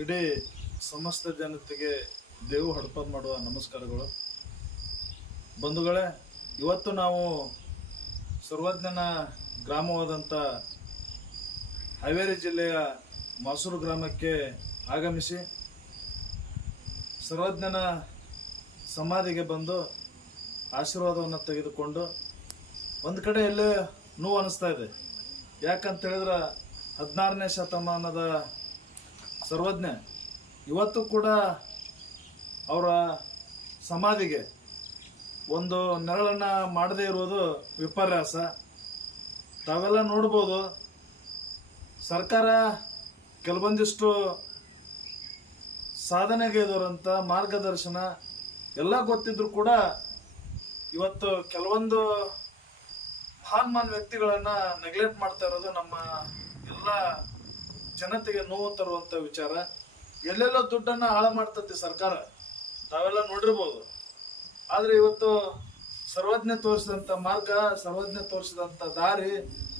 ಇಡೀ ಸಮಸ್ತ ಜನತೆಗೆ ದೇವು ಹಡಪ ಮಾಡುವ ನಮಸ್ಕಾರಗಳು. ಬಂಧುಗಳೇ, ಇವತ್ತು ನಾವು ಸರ್ವಜ್ಞನ ಗ್ರಾಮವಾದಂಥ ಹಾವೇರಿ ಜಿಲ್ಲೆಯ ಮಾಸೂರು ಗ್ರಾಮಕ್ಕೆ ಆಗಮಿಸಿ ಸರ್ವಜ್ಞನ ಸಮಾಧಿಗೆ ಬಂದು ಆಶೀರ್ವಾದವನ್ನು ತೆಗೆದುಕೊಂಡು ಒಂದು ಕಡೆ ಎಲ್ಲೇ ನೋವು ಅನಿಸ್ತಾ ಇದೆ. ಯಾಕಂತ ಹೇಳಿದ್ರೆ ಹದಿನಾರನೇ ಶತಮಾನದ ಸರ್ವಜ್ಞ ಇವತ್ತು ಕೂಡ ಅವರ ಸಮಾಧಿಗೆ ಒಂದು ನೆರಳನ್ನು ಮಾಡದೇ ಇರುವುದು ವಿಪರ್ಯಾಸ. ತಾವೆಲ್ಲ ನೋಡ್ಬೋದು ಸರ್ಕಾರ ಕೆಲವೊಂದಿಷ್ಟು ಸಾಧನೆಗೈದವರಂತ ಮಾರ್ಗದರ್ಶನ ಎಲ್ಲ ಗೊತ್ತಿದ್ರು ಕೂಡ ಇವತ್ತು ಕೆಲವೊಂದು ಮಹಾನ್ ಮಾನ್ ವ್ಯಕ್ತಿಗಳನ್ನ ನೆಗ್ಲೆಕ್ಟ್ ಮಾಡ್ತಾ ಇರೋದು ನಮ್ಮ ಎಲ್ಲ ಜನತೆಗೆ ನೋವು ತರುವಂತ ವಿಚಾರ. ಎಲ್ಲೆಲ್ಲೋ ದುಡ್ಡನ್ನ ಹಾಳು ಮಾಡ್ತತಿ ಸರ್ಕಾರ. ತಾವೆಲ್ಲ ನೋಡಿರ್ಬೋದು. ಆದ್ರೆ ಇವತ್ತು ಸರ್ವಜ್ಞ ತೋರಿಸಿದಂತ ಮಾರ್ಗ, ಸರ್ವಜ್ಞ ತೋರಿಸಿದಂತ ದಾರಿ,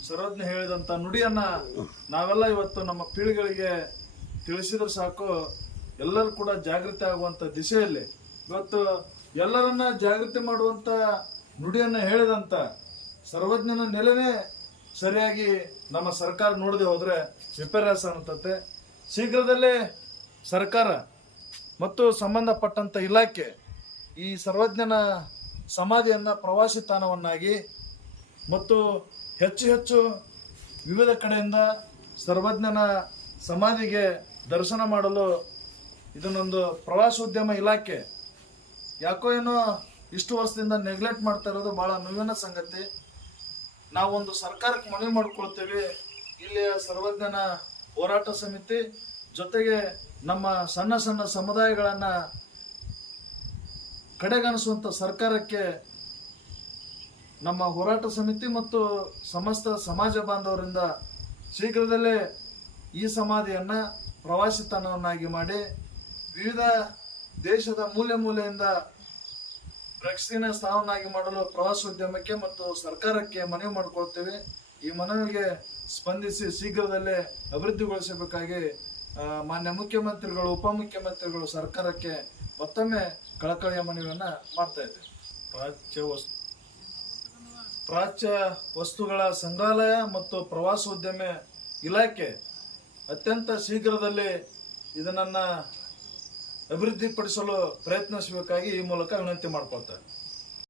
ಸರ್ವಜ್ಞ ಹೇಳಿದಂತ ನುಡಿಯನ್ನ ನಾವೆಲ್ಲ ಇವತ್ತು ನಮ್ಮ ಪೀಳಿಗೆಗಳಿಗೆ ತಿಳಿಸಿದ್ರೆ ಸಾಕು. ಎಲ್ಲರೂ ಕೂಡ ಜಾಗೃತಿ ಆಗುವಂತ ದಿಸೆಯಲ್ಲಿ ಇವತ್ತು ಎಲ್ಲರನ್ನ ಜಾಗೃತಿ ಮಾಡುವಂತ ನುಡಿಯನ್ನ ಹೇಳಿದಂತ ಸರ್ವಜ್ಞನ ನೆಲೆನೇ ಸರಿಯಾಗಿ ನಮ್ಮ ಸರ್ಕಾರ ನೋಡದೆ ಹೋದರೆ ವಿಪರ್ಯಾಸ ಅನ್ನತತ್ತೆ. ಶೀಘ್ರದಲ್ಲೇ ಸರ್ಕಾರ ಮತ್ತು ಸಂಬಂಧಪಟ್ಟಂತ ಇಲಾಖೆ ಈ ಸರ್ವಜ್ಞನ ಸಮಾಧಿಯನ್ನ ಪ್ರವಾಸಿ ತಾಣವನ್ನಾಗಿ ಮತ್ತು ಹೆಚ್ಚು ಹೆಚ್ಚು ವಿವಿಧ ಕಡೆಯಿಂದ ಸರ್ವಜ್ಞನ ಸಮಾಧಿಗೆ ದರ್ಶನ ಮಾಡಲು ಇದನ್ನೊಂದು ಪ್ರವಾಸೋದ್ಯಮ ಇಲಾಖೆ ಯಾಕೋ ಏನೋ ಇಷ್ಟು ವರ್ಷದಿಂದ ನೆಗ್ಲೆಕ್ಟ್ ಮಾಡ್ತಾ ಇರೋದು ಬಹಳ ನೋವಿನ ಸಂಗತಿ. ನಾವೊಂದು ಸರ್ಕಾರಕ್ಕೆ ಮನವಿ ಮಾಡ್ಕೊಳ್ತೇವೆ. ಇಲ್ಲಿಯ ಸರ್ವಜ್ಞನ ಹೋರಾಟ ಸಮಿತಿ ಜೊತೆಗೆ ನಮ್ಮ ಸಣ್ಣ ಸಣ್ಣ ಸಮುದಾಯಗಳನ್ನು ಕಡೆಗಣಿಸುವಂತ ಸರ್ಕಾರಕ್ಕೆ ನಮ್ಮ ಹೋರಾಟ ಸಮಿತಿ ಮತ್ತು ಸಮಸ್ತ ಸಮಾಜ ಬಾಂಧವರಿಂದ ಶೀಘ್ರದಲ್ಲೇ ಈ ಸಮಾಧಿಯನ್ನು ಪ್ರವಾಸಿ ತಾಣವನ್ನಾಗಿ ಮಾಡಿ ವಿವಿಧ ದೇಶದ ಮೂಲೆ ಮೂಲೆಯಿಂದ ಪ್ರಕ್ಷಿನ ಸ್ಥಾನವನ್ನಾಗಿ ಮಾಡಲು ಪ್ರವಾಸೋದ್ಯಮಕ್ಕೆ ಮತ್ತು ಸರ್ಕಾರಕ್ಕೆ ಮನವಿ ಮಾಡಿಕೊಳ್ತೇವೆ. ಈ ಮನವಿಗೆ ಸ್ಪಂದಿಸಿ ಶೀಘ್ರದಲ್ಲೇ ಅಭಿವೃದ್ಧಿಗೊಳಿಸಬೇಕಾಗಿ ಮಾನ್ಯ ಮುಖ್ಯಮಂತ್ರಿಗಳು, ಉಪಮುಖ್ಯಮಂತ್ರಿಗಳು ಸರ್ಕಾರಕ್ಕೆ ಮತ್ತೊಮ್ಮೆ ಕಳಕಳಿಯ ಮನವಿಯನ್ನು ಮಾಡ್ತಾ ಇದ್ದೇವೆ. ಪ್ರಾಚ್ಯ ವಸ್ತು ಪ್ರಾಚ್ಯ ವಸ್ತುಗಳ ಸಂಗ್ರಹಾಲಯ ಮತ್ತು ಪ್ರವಾಸೋದ್ಯಮ ಇಲಾಖೆ ಅತ್ಯಂತ ಶೀಘ್ರದಲ್ಲಿ ಇದನ್ನ ಅಭಿವೃದ್ಧಿಪಡಿಸಲು ಪ್ರಯತ್ನಿಸಬೇಕಾಗಿ ಈ ಮೂಲಕ ವಿನಂತಿ ಮಾಡ್ಕೊಳ್ತಾರೆ